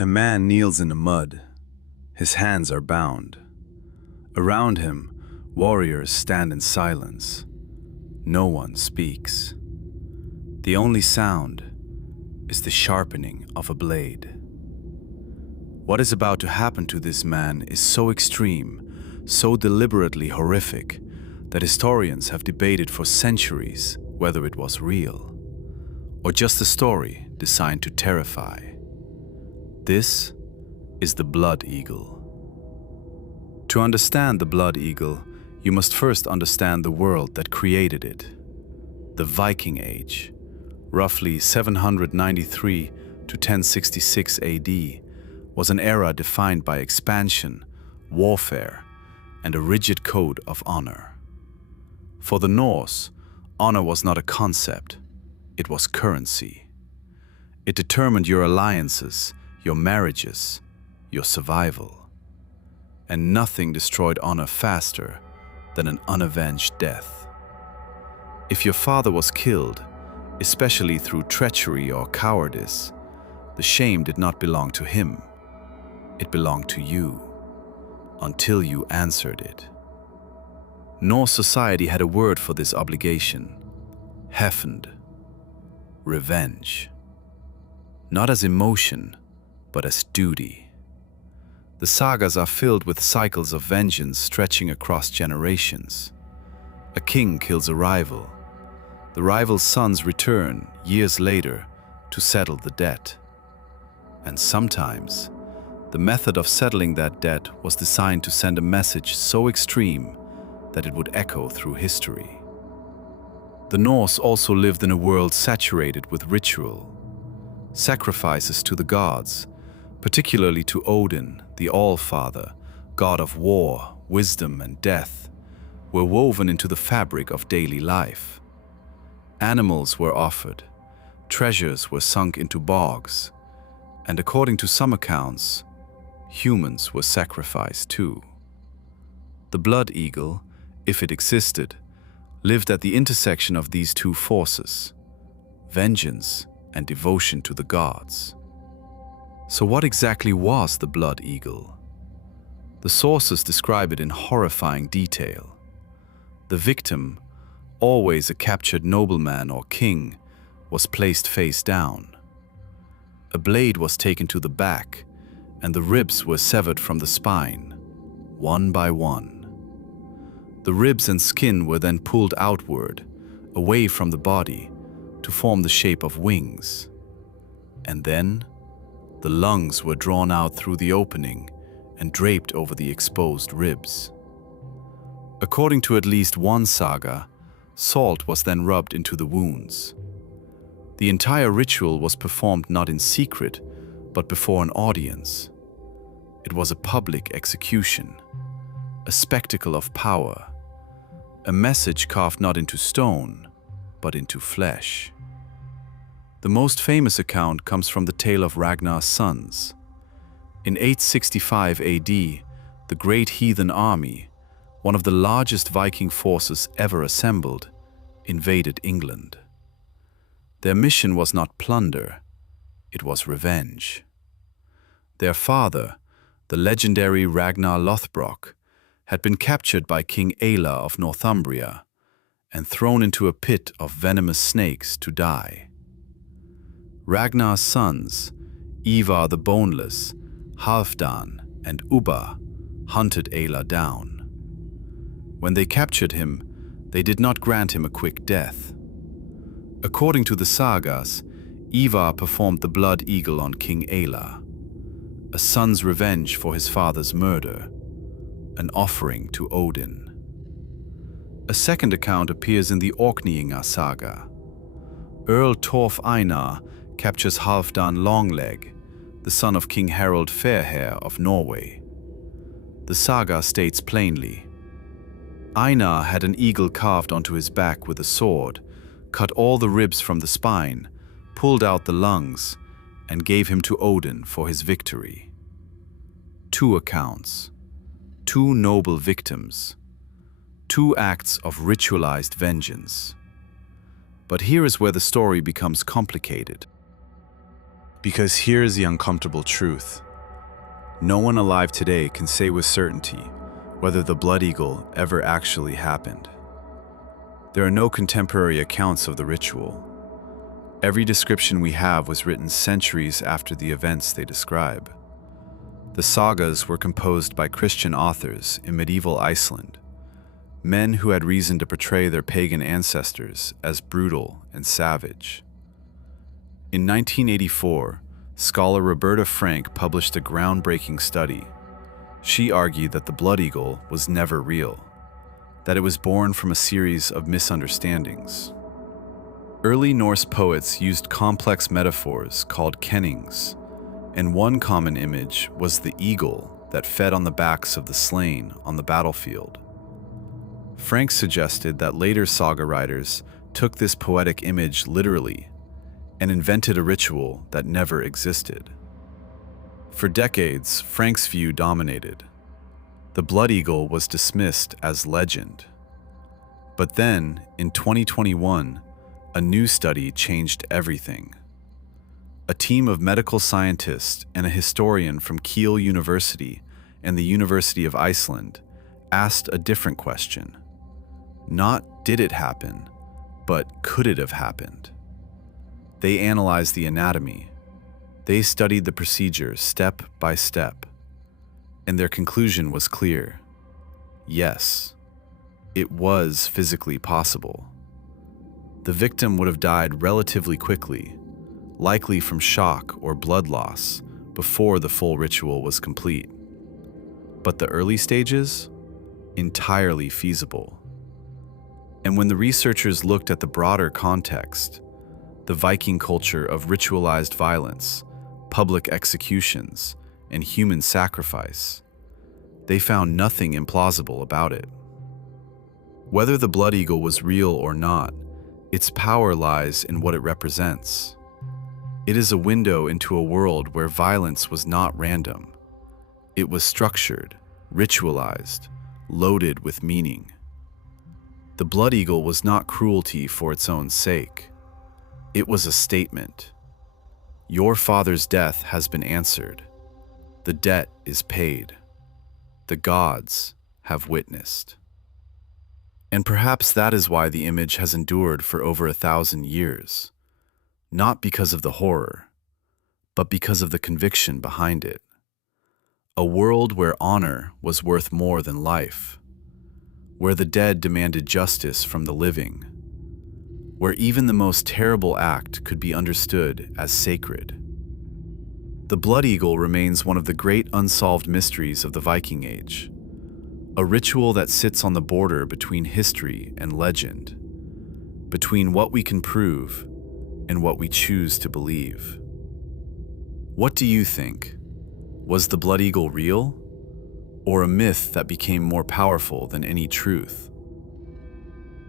A man kneels in the mud. His hands are bound. Around him, warriors stand in silence. No one speaks. The only sound is the sharpening of a blade. What is about to happen to this man is so extreme, so deliberately horrific, that historians have debated for centuries whether it was real, or just a story designed to terrify. This is the blood eagle. To understand the blood eagle, you must first understand the world that created it. The Viking Age, roughly 793 to 1066 AD, was an era defined by expansion, warfare, and a rigid code of honor. For the Norse, honor was not a concept, it was currency. It determined your alliances, your marriages, your survival. And nothing destroyed honor faster than an unavenged death. If your father was killed, especially through treachery or cowardice, the shame did not belong to him. It belonged to you, until you answered it. Norse society had a word for this obligation: hefnd, revenge. Not as emotion, but as duty. The sagas are filled with cycles of vengeance stretching across generations. A king kills a rival. The rival's sons return, years later, to settle the debt. And sometimes, the method of settling that debt was designed to send a message so extreme that it would echo through history. The Norse also lived in a world saturated with ritual. Sacrifices to the gods, particularly to Odin, the All-Father, god of war, wisdom, and death, were woven into the fabric of daily life. Animals were offered, treasures were sunk into bogs, and according to some accounts, humans were sacrificed too. The blood eagle, if it existed, lived at the intersection of these two forces: vengeance and devotion to the gods. So what exactly was the blood eagle? The sources describe it in horrifying detail. The victim, always a captured nobleman or king, was placed face down. A blade was taken to the back, and the ribs were severed from the spine, one by one. The ribs and skin were then pulled outward, away from the body, to form the shape of wings. And then, the lungs were drawn out through the opening and draped over the exposed ribs. According to at least one saga, salt was then rubbed into the wounds. The entire ritual was performed not in secret, but before an audience. It was a public execution, a spectacle of power, a message carved not into stone, but into flesh. The most famous account comes from the tale of Ragnar's sons. In 865 AD, the great heathen army, one of the largest Viking forces ever assembled, invaded England. Their mission was not plunder, it was revenge. Their father, the legendary Ragnar Lothbrok, had been captured by King Aella of Northumbria and thrown into a pit of venomous snakes to die. Ragnar's sons, Ivar the Boneless, Halfdan, and Ubba, hunted Aella down. When they captured him, they did not grant him a quick death. According to the sagas, Ivar performed the blood eagle on King Aella, a son's revenge for his father's murder, an offering to Odin. A second account appears in the Orkneyinga saga. Earl Torf Einar captures Halfdan Longleg, the son of King Harald Fairhair of Norway. The saga states plainly, Einar had an eagle carved onto his back with a sword, cut all the ribs from the spine, pulled out the lungs, and gave him to Odin for his victory. Two accounts, two noble victims, two acts of ritualized vengeance. But here is where the story becomes complicated. Because here's the uncomfortable truth. No one alive today can say with certainty whether the Blood Eagle ever actually happened. There are no contemporary accounts of the ritual. Every description we have was written centuries after the events they describe. The sagas were composed by Christian authors in medieval Iceland, men who had reason to portray their pagan ancestors as brutal and savage. In 1984, scholar Roberta Frank published a groundbreaking study. She argued that the Blood Eagle was never real, that it was born from a series of misunderstandings. Early Norse poets used complex metaphors called kennings, and one common image was the eagle that fed on the backs of the slain on the battlefield. Frank suggested that later saga writers took this poetic image literally and invented a ritual that never existed. For decades, Frank's view dominated. The Blood Eagle was dismissed as legend. But then, in 2021, a new study changed everything. A team of medical scientists and a historian from Kiel University and the University of Iceland asked a different question. Not did it happen, but could it have happened? They analyzed the anatomy. They studied the procedure step by step. And their conclusion was clear. Yes, it was physically possible. The victim would have died relatively quickly, likely from shock or blood loss, before the full ritual was complete. But the early stages? Entirely feasible. And when the researchers looked at the broader context, the Viking culture of ritualized violence, public executions, and human sacrifice, they found nothing implausible about it. Whether the Blood Eagle was real or not, its power lies in what it represents. It is a window into a world where violence was not random. It was structured, ritualized, loaded with meaning. The Blood Eagle was not cruelty for its own sake. It was a statement. Your father's death has been answered. The debt is paid. The gods have witnessed. And perhaps that is why the image has endured for over 1,000 years. Not because of the horror, but because of the conviction behind it. A world where honor was worth more than life. Where the dead demanded justice from the living. Where even the most terrible act could be understood as sacred. The Blood Eagle remains one of the great unsolved mysteries of the Viking Age, a ritual that sits on the border between history and legend, between what we can prove and what we choose to believe. What do you think? Was the Blood Eagle real, or a myth that became more powerful than any truth?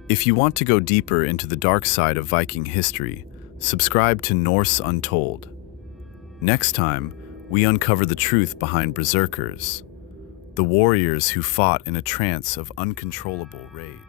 If you want to go deeper into the dark side of Viking history, subscribe to Norse Untold. Next time, we uncover the truth behind berserkers, the warriors who fought in a trance of uncontrollable rage.